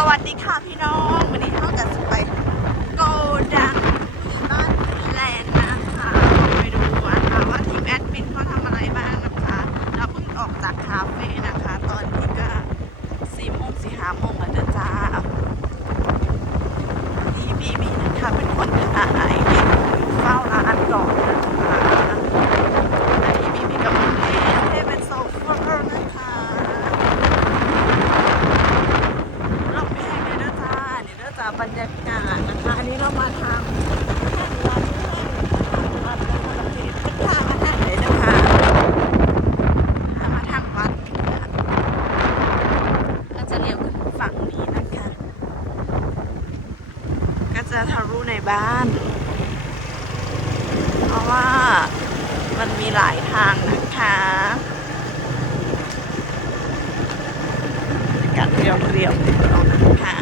สวัสดีค่ะพี่น้องวันนี้เราจะไปโกดังบ้านแลนด์นะคะไปดูนะคะว่าทีมแอดมินเขาทำอะไรบ้างนะคะเราเพิ่งออกจากคาเฟ่นะคะ ตอนนี้ก็สี่โมงสี่ห้าโมงแล้วเด้อจ้านี่บีบีนะคะเป็นคนถ่ายเฝ้าร้านก่อนนะคะอันนี้บีบีกับน้องเอเอเป็นโซเฟอร์นะคะ เราแพงเลยนะจ๊ะเดี๋ยวเราจะบรรยากาศนะคะ อันนี้เรามาทางแท่นวัดแท่นวัดแล้วก็เห็นทางมาทางไหนนะคะทางมาทางวัดนะคะก็จะเลี้ยวขึ้นฝั่งนี้นะคะ ก็จะทะลุใน บ้าน เพราะว่ามันมีหลายทางนะคะกัดเรียวเรียวๆเอานะคะ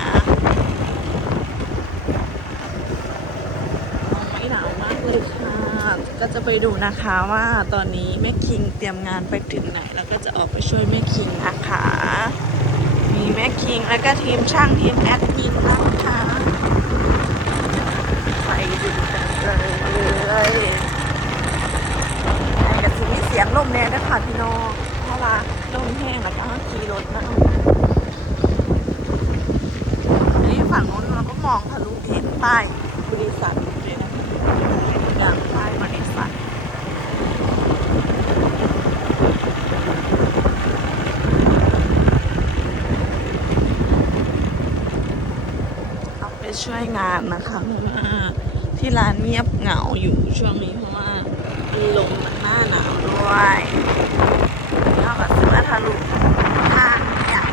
มไม่หนาวมากเลยค่ะ ก็จะไปดูนะคะว่าตอนนี้แม่คิงเตรียมงานไปถึงไหน แล้วก็จะออกไปช่วยแม่คิงนะคะมีแม่คิงแล้วก็ทีมช่างทีมแอดมินนะคะ ไปดูกันเลยแต่ก็จะมีเสียงลมแน่นะคะพี่น้องเพราะว่าลมแห้งแล้วก็ขี่รถมาอันนี้ฝั่งโน้นเราก็มองทะลุเห็นป้ายบริษัทเลยนะอย่างป้ายบริษัทเอาไป ช่วยงานนะคะเพราะว่าที่ร้านเงียบเหงาอยู่ช่วงนี้เพราะว่าลมมันหน้าหนาวด้วยแล้วก็ซื้อมาทะลุทางใหญ่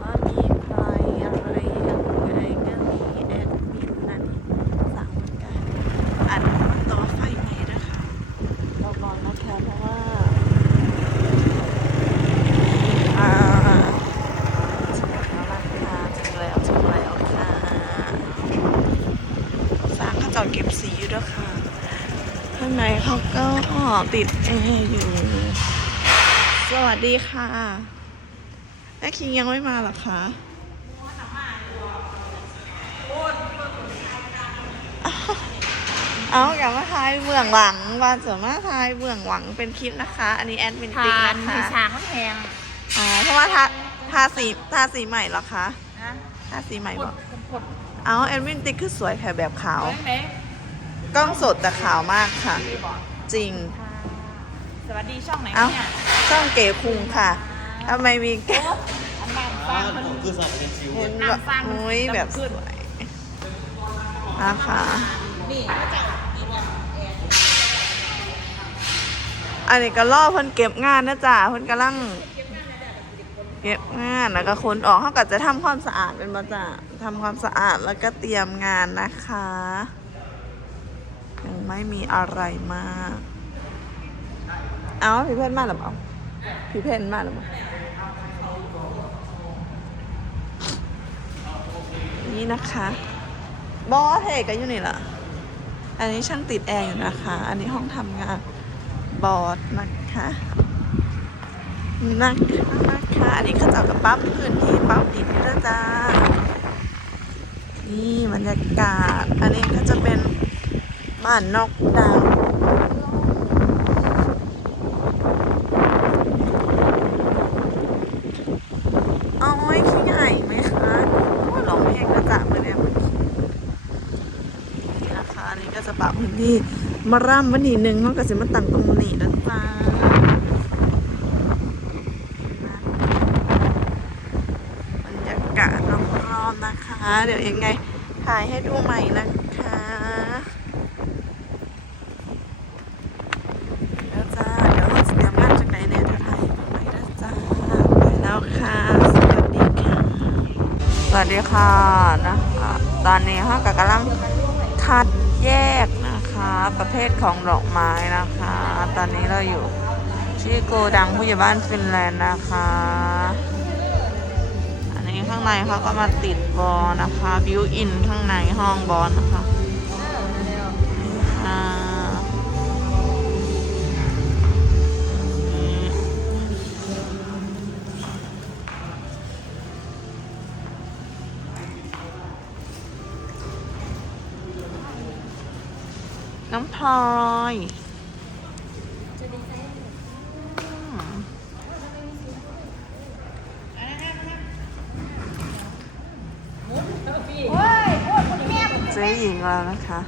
ว่ามีใครอะไรยังไงก็มีแอดมินนั่นสั่งเหมือนกันอันต่อไฟไหมนะคะเรารอนนะคะเพราะว่าอ่าถึงแล้วนะคะถึงแล้วถึงแล้วค่ะสร้างเขาเจอดเก็บสีอยู่ด้วยค่ะ ข้างในเขาก็ ติดแอร์อยู่ สวัสดีค่ะแม่คิงยังไม่มาเหรอคะเอากลับมาทายเบื้องหลังวานเสริมมาทายเบื้องหลังเป็นคลิปนะคะ อันนี้แอดมินติ๊กทานนะมีคะช้างมันแพงอ๋อเพราะว่าทาทาสีทาสีใหม่เหรอคะนะทาสีใหม่กบดอกกดเอาแอดมินติ๊กคือสวยแค่แบบขาวเล็กกล้องสดแต่ขาวมากค่ะดีบอกจริงค่ะ สวัสดีช่องไหนเอ้าเนี่ยช่องเก๋คุงค่ะทำไมมีแก้โอ้อันนั้นสร้างมันคือสอบเป็นชิวเห็นน้ำแบบสร้างมุ้ยแบบสขึ้นวยนะคะนี่ก็จะอันนี้ก็ล่อเพิ่นเก็บงานนะจ๊ะเพิ่นกำลังเก็บงานแล้วก็คนออกเขาก็จะทำความสะอาดเป็นมาจ้ะทำความสะอาดแล้วก็เตรียมงานนะคะยังไม่มีอะไรมาก เอาพี่เพนมาหรือเปล่าพี่เพนมาหรือเปล่านี่นะคะบอสเทก็อยู่นี่เหรออันนี้ช่างติดแอร์อยู่นะคะ อันนี้ห้องทำงานบอสนะคะนะคะนะคะอันนี้เขาจะเอากับปั๊บพื้นที่ปั๊บดินนะจ้านี่บรรยากาศ อันนี้ก็จะเป็นบ้านนอกดาวน์เอาไว้ขี้ใหญ่ไหมคะโอ้ยหลงเพลงกระจ่าเมื่อเนี่ยเมื่อกี้ จะปรับพื้นที่มาร่ำวันที่หนึ่งเขาก็จะมาตั้งตรงนี้นะจ๊ะบรรยากาศรอบๆนะคะ เดี๋ยวยังไงถ่ายให้ดูใหม่นะคะแล้วจ้าเดี๋ยวเราจะเตรียมงานจากไหนเนี่ยเดี๋ยวถ่ายให้ดูใหม่นะจ๊ะไปแล้วค่ะ สวัสดีค่ะ สวัสดีค่ะนะคะตอนนี้ค่ะกำลังคัด แยกนะคะ ประเภทของดอกไม้นะคะ ตอนนี้เราอยู่ที่โกดังผู้ใหญ่บ้านฟินแลนด์นะคะ อันนี้ข้างในเขาก็มาติดบอนะคะ บิวอินข้างในห้องบอนะคะ น้องพลอยอืมเจ๊หญิงแล้วนะคะ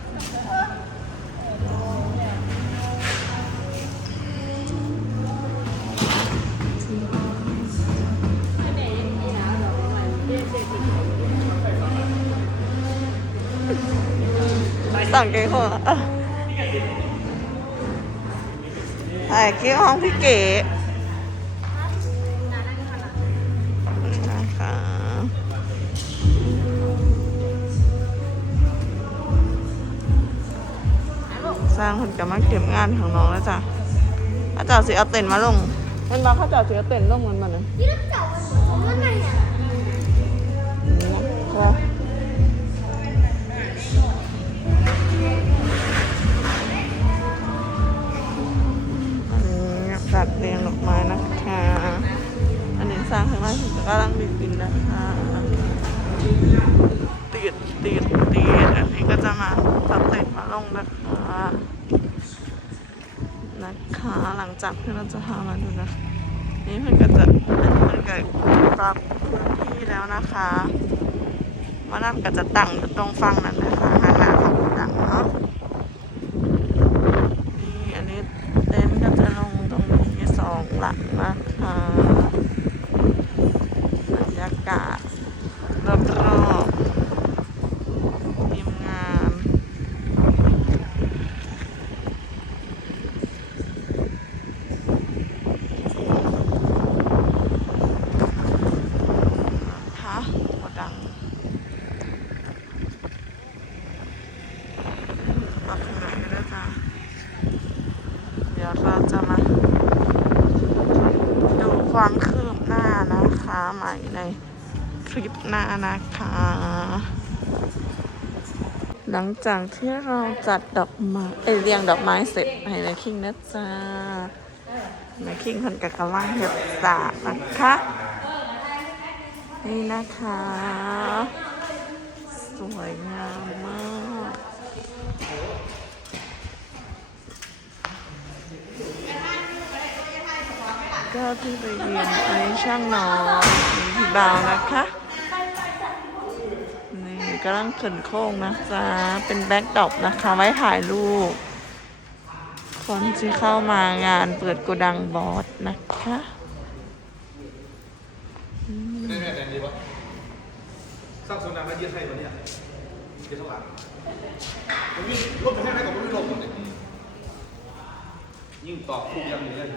สั่งเก๋หัว ถ่ายคลิปห้องพี่เก๋นะคะสร้างคนกับมาเก็บงานของน้องแล้วจ้ะขจารย์สิเอาเต็นมาลงมันมาข้าเจ้าสิเอาเต็นลงมันมานะนี่นะจ้ะ จากที่เราจะพามาดูนะ นี่มันก็จะอันนี้มันก็ปรับพื้นที่แล้วนะคะว่านั่นก็จะตั้งอยู่ตรงฝั่งนั้นนะคะหาหน้าของตั้งเนาะนี่อันนี้เต็นท์ก็จะลงตรงนี้สองหลังนะคะบรรยากาศรอบๆทีมงาน คะโกดังปรับตรงไหนก็ได้จ้ะ เราจะมาดูความคืบหน้านะคะใหม่ในคลิปหน้านะคะ หลังจากที่เราจัดดอกไม้เรียงดอกไม้เสร็จให้ในคิงนะจ๊ะในคิงคนกับกำลังเห็ดสานะคะนี่นะคะ สวยงามมาก ก็ที่ไปเรียนไปช่างน้อยมีพี่บ่าวนะคะนี่กำลังขึ้นโค้งนะจ๊ะเป็นแบ็คดรอปนะคะ ไว้ถ่ายรูปคนที่เข้ามางานเปิดโกดังบอสนะคะได้แม่แดงดีปะสร้างโซนน้ำแล้วยืดให้วันเนี้ยยืดเท่าไหร่มันวิ่งลบไปให้ไหมกับมันไม่ลบเลยยิ่งตอบคู่ยังเลย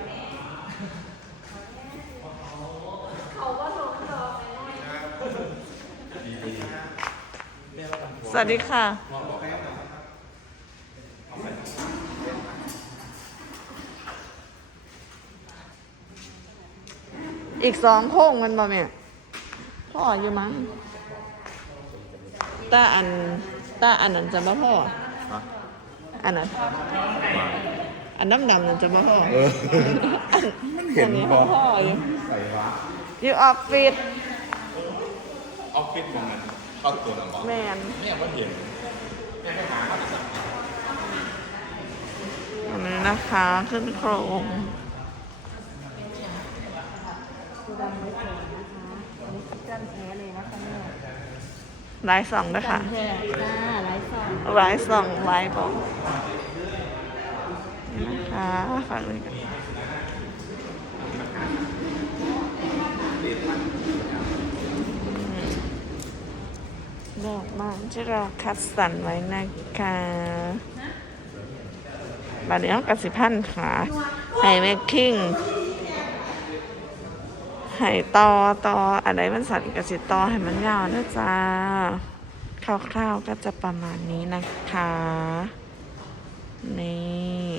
สวัสดีค่ะ อีกสองโค้งมันบ่แม่พ่ออยู่มั้งตาอันตาอันนั้นจะบ่พ่ออันนั้นอันดำดำๆนั่นจะบ่พ่อเอออันอันนี้พ่อพ่ออยู่ใส่วะอยู่ออฟฟิศออฟฟิศมัน เข้าตัวหนังบอลแมนเนี่ยว่าเห็นอันนี้นะคะขึ้นโครงไลฟ์สองด้วยค่ะแค่จ้าไลฟ์สองโอไว้สองไว้บอกนี่นะคะฝากเลยกัน ดอกไม้ที่เราคัดสรรไว้นะคะบัดนี้ต้องกสิพันธ์ค่ะไฮเมคกิ้งไห้ตอตออะไรมันสั่นกสิตอให้มันยาวนะจ้าคร่าวๆก็จะประมาณนี้นะคะ นี่